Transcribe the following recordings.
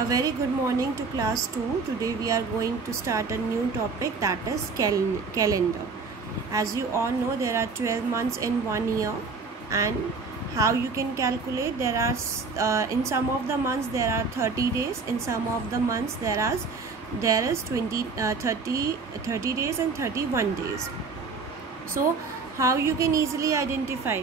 A very good morning to class 2. Today we are going to start a new topic, that is calendar. As you all know, there are 12 months in 1 year, and how you can calculate, there are in some of the months there are 30 days, in some of the months there is 30 days and 31 days. So how you can easily identify?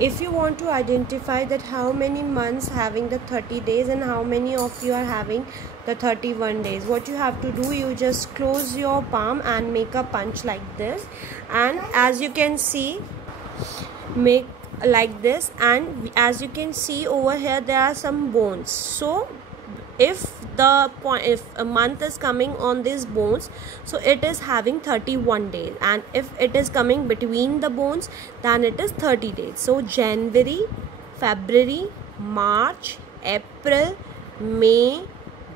If you want to identify that how many months having the 30 days and how many of you are having the 31 days, what you have to do, you just close your palm and make a punch like this, and as you can see, make like this, and as you can see over here there are some bones. So if a month is coming on these bones, so it is having 31 days, and if it is coming between the bones, then it is 30 days. So January, February, March, April, May,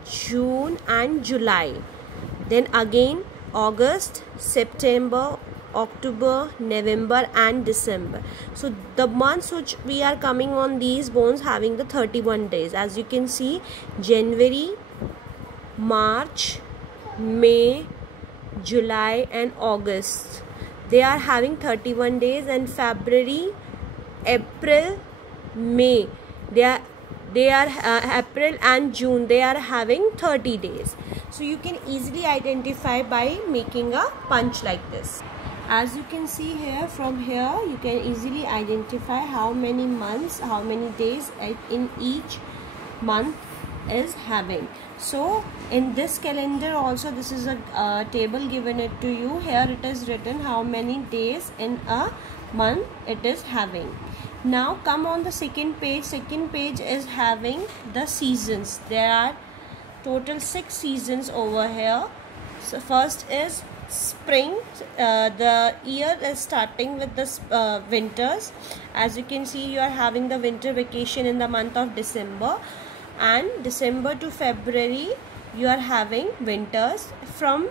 June and July. Then again August, September, October, November and December. So the months which we are coming on these bones having the 31 days, as you can see, January, March, May, July and August, they are having 31 days, and February, April, May, they are April and June, they are having 30 days. So you can easily identify by making a punch like this. As you can see here, from here you can easily identify how many months, how many days in each month is having. So in this calendar also, this is a table given it to you. Here it is written how many days in a month it is having. Now come on the second page. Second page is having the seasons. There are total 6 seasons over here. So first is spring. The year is starting with the winters. As you can see, you are having the winter vacation in the month of December, and December to February you are having winters. From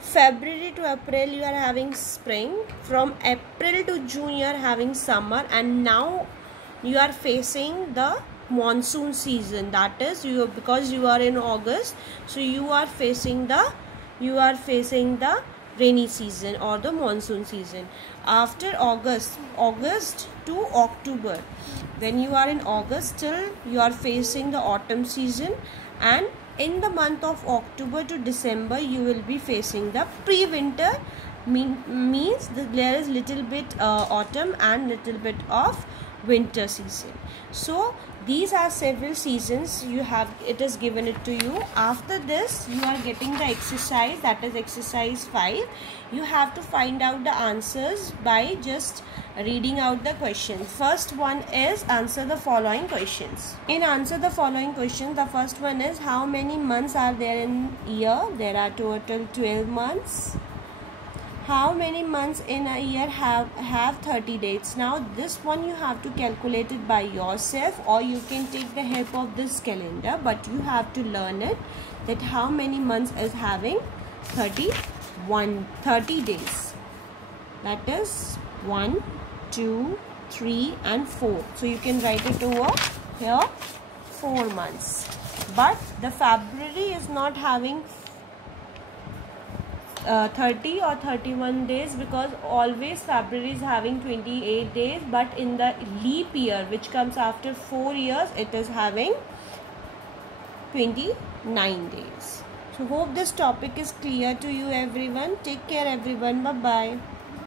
February to April you are having spring. From April to June you are having summer, and now you are facing the monsoon season. That is, because you are in August, so you are facing the rainy season or the monsoon season. After August to October, when you are in August till you are facing the autumn season, and in the month of October to December you will be facing the pre-winter. Means that there is little bit autumn and little bit of winter season. So these are several seasons you have, it is given it to you. After this you are getting the exercise, that is exercise 5. You have to find out the answers by just reading out the questions. First one is answer the following questions. In answer the following questions, the first one is how many months are there in year? There are total 12 months. How many months in a year have 30 days? Now this one you have to calculate it by yourself, or you can take the help of this calendar, but you have to learn it, that how many months is having 30 days. That is 1, 2, 3 and 4. So you can write it over here, 4 months. But the February is not having 30 or 31 days, because always February is having 28 days, but in the leap year which comes after 4 years, it is having 29 days. So hope this topic is clear to you everyone. Take care everyone. Bye bye.